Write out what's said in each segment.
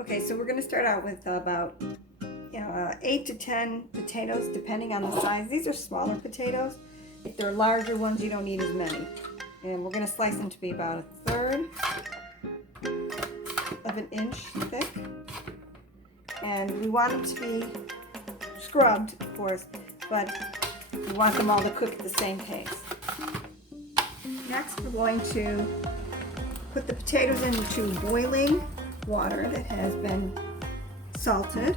Okay, so we're going to start out with about 8 to 10 potatoes, depending on the size. These are smaller potatoes. If they're larger ones, you don't need as many. And we're going to slice them to be about 1/3 of an inch thick. And we want them to be scrubbed, of course, but we want them all to cook at the same pace. Next, we're going to put the potatoes into boiling water that has been salted.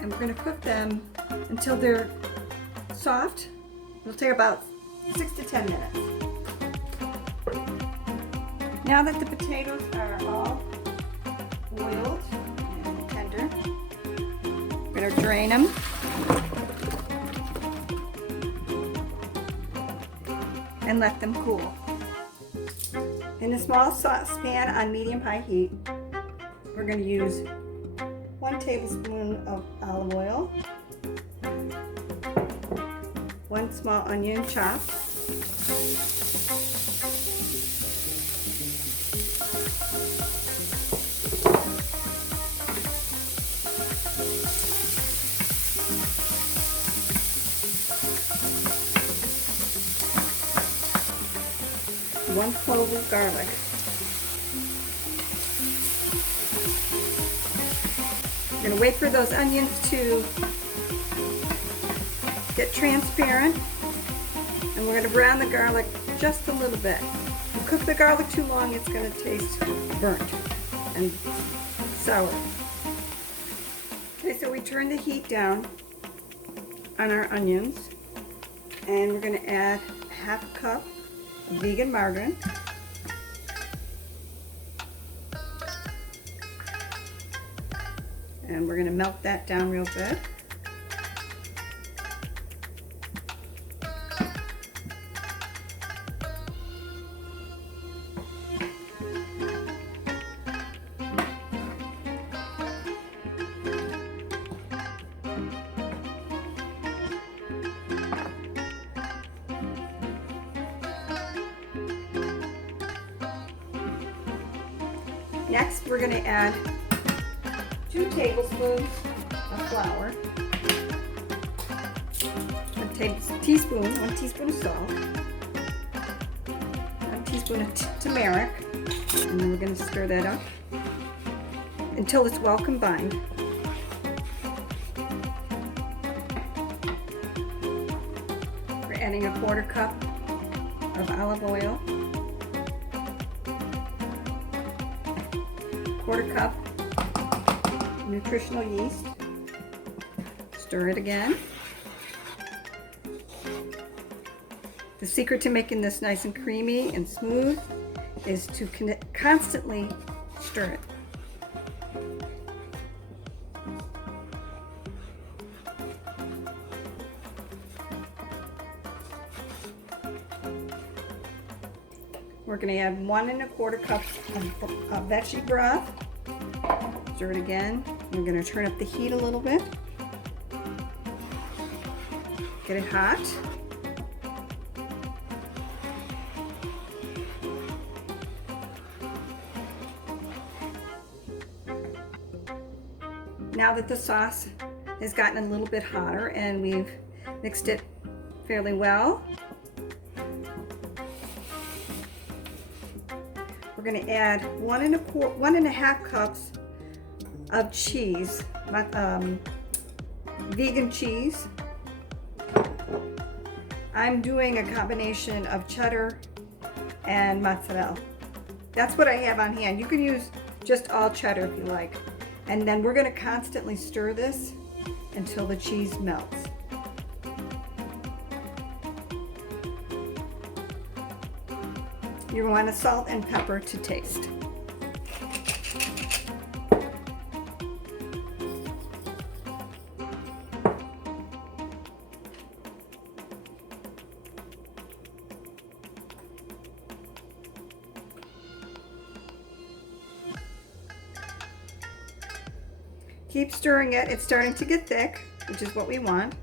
And we're going to cook them until they're soft. It'll take about 6 to 10 minutes. Now that the potatoes are all boiled and tender, we're going to drain them. And let them cool. In a small saucepan on medium-high heat, we're going to use 1 tablespoon of olive oil, 1 small onion chopped, 1 clove of garlic. We're going to wait for those onions to get transparent, and we're going to brown the garlic just a little bit. If you cook the garlic too long, it's going to taste burnt and sour. Okay, so we turn the heat down on our onions, and we're going to add 1/2 cup vegan margarine, and we're going to melt that down real good. Next, we're going to add 2 tablespoons of flour, 1 teaspoon of salt, 1 teaspoon of turmeric, and then we're going to stir that up until it's well combined. We're adding 1/4 cup of olive oil, 1/4 cup nutritional yeast. Stir it again. The secret to making this nice and creamy and smooth is to constantly stir it. We're going to add 1 1/4 cups of veggie broth. Stir it again. We're going to turn up the heat a little bit. Get it hot. Now that the sauce has gotten a little bit hotter and we've mixed it fairly well, we're going to add 1 1/2 cups of cheese, vegan cheese. I'm doing a combination of cheddar and mozzarella. That's what I have on hand. You can use just all cheddar if you like. And then we're going to constantly stir this until the cheese melts. You want to salt and pepper to taste. Keep stirring it. It's starting to get thick, which is what we want.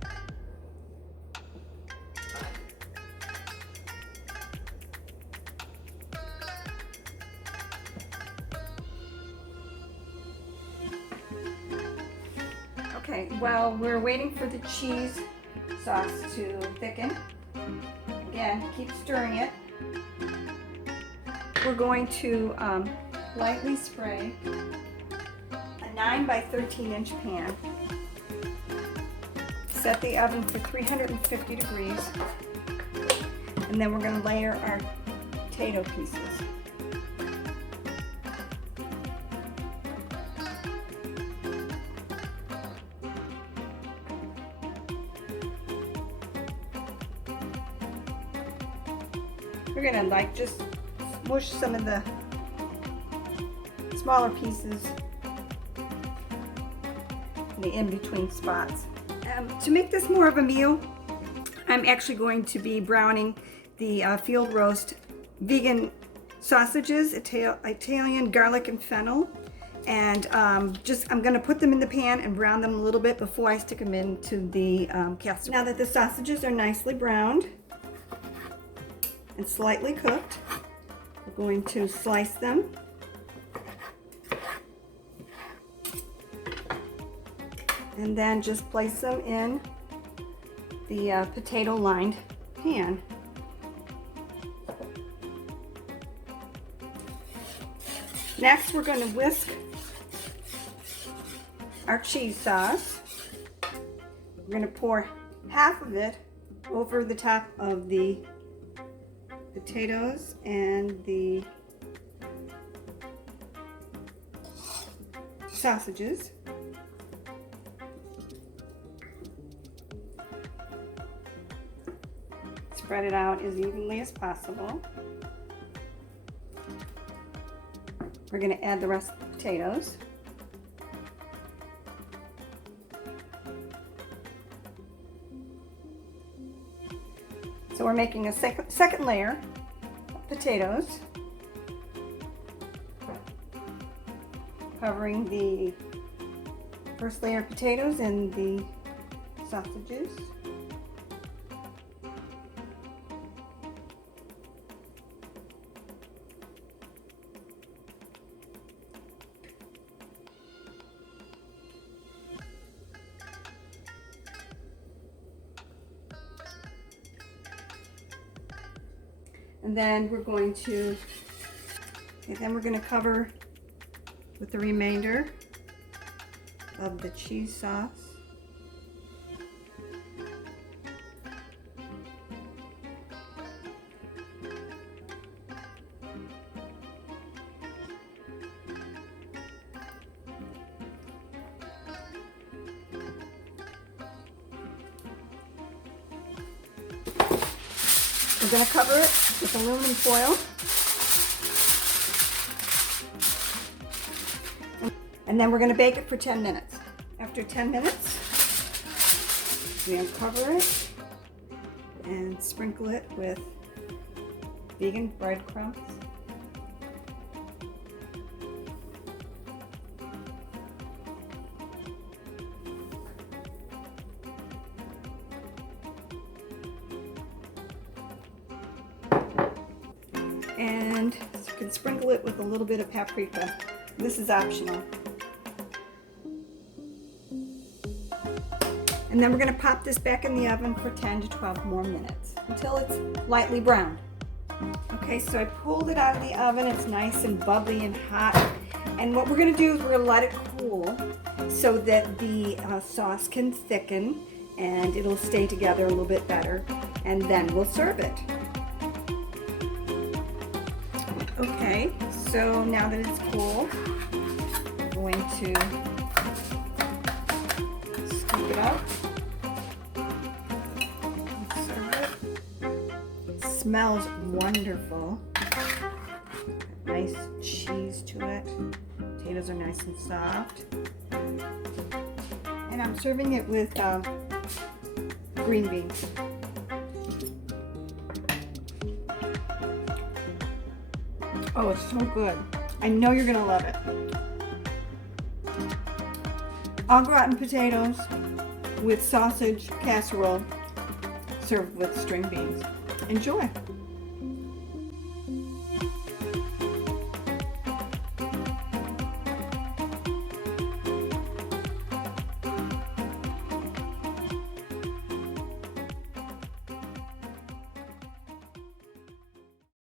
Okay, while we're waiting for the cheese sauce to thicken, again, keep stirring it. We're going to lightly spray a 9 by 13 inch pan. Set the oven for 350 degrees, and then we're going to layer our potato pieces. We're going to just smush some of the smaller pieces in the in-between spots. To make this more of a meal, I'm actually going to be browning the field roast vegan sausages, Italian garlic and fennel, and I'm going to put them in the pan and brown them a little bit before I stick them into the casserole. Now that the sausages are nicely browned and slightly cooked, we're going to slice them. And then just place them in the potato lined pan. Next, we're going to whisk our cheese sauce. We're going to pour half of it over the top of the potatoes and the sausages. Spread it out as evenly as possible. We're going to add the rest of the potatoes. So we're making a second layer of potatoes, covering the first layer of potatoes and the sausages. And then we're going to cover with the remainder of the cheese sauce. We're going to cover it with aluminum foil. And then we're going to bake it for 10 minutes. After 10 minutes, we uncover it and sprinkle it with vegan breadcrumbs. And you can sprinkle it with a little bit of paprika. This is optional. And then we're going to pop this back in the oven for 10 to 12 more minutes until it's lightly browned. Okay, so I pulled it out of the oven. It's nice and bubbly and hot. And what we're going to do is we're going to let it cool so that the sauce can thicken and it'll stay together a little bit better. And then we'll serve it. Okay, so now that it's cool, I'm going to scoop it up and serve it. It smells wonderful. Nice cheese to it. Potatoes are nice and soft. And I'm serving it with green beans. Oh, it's so good. I know you're going to love it. Augratin potatoes with sausage casserole served with string beans. Enjoy.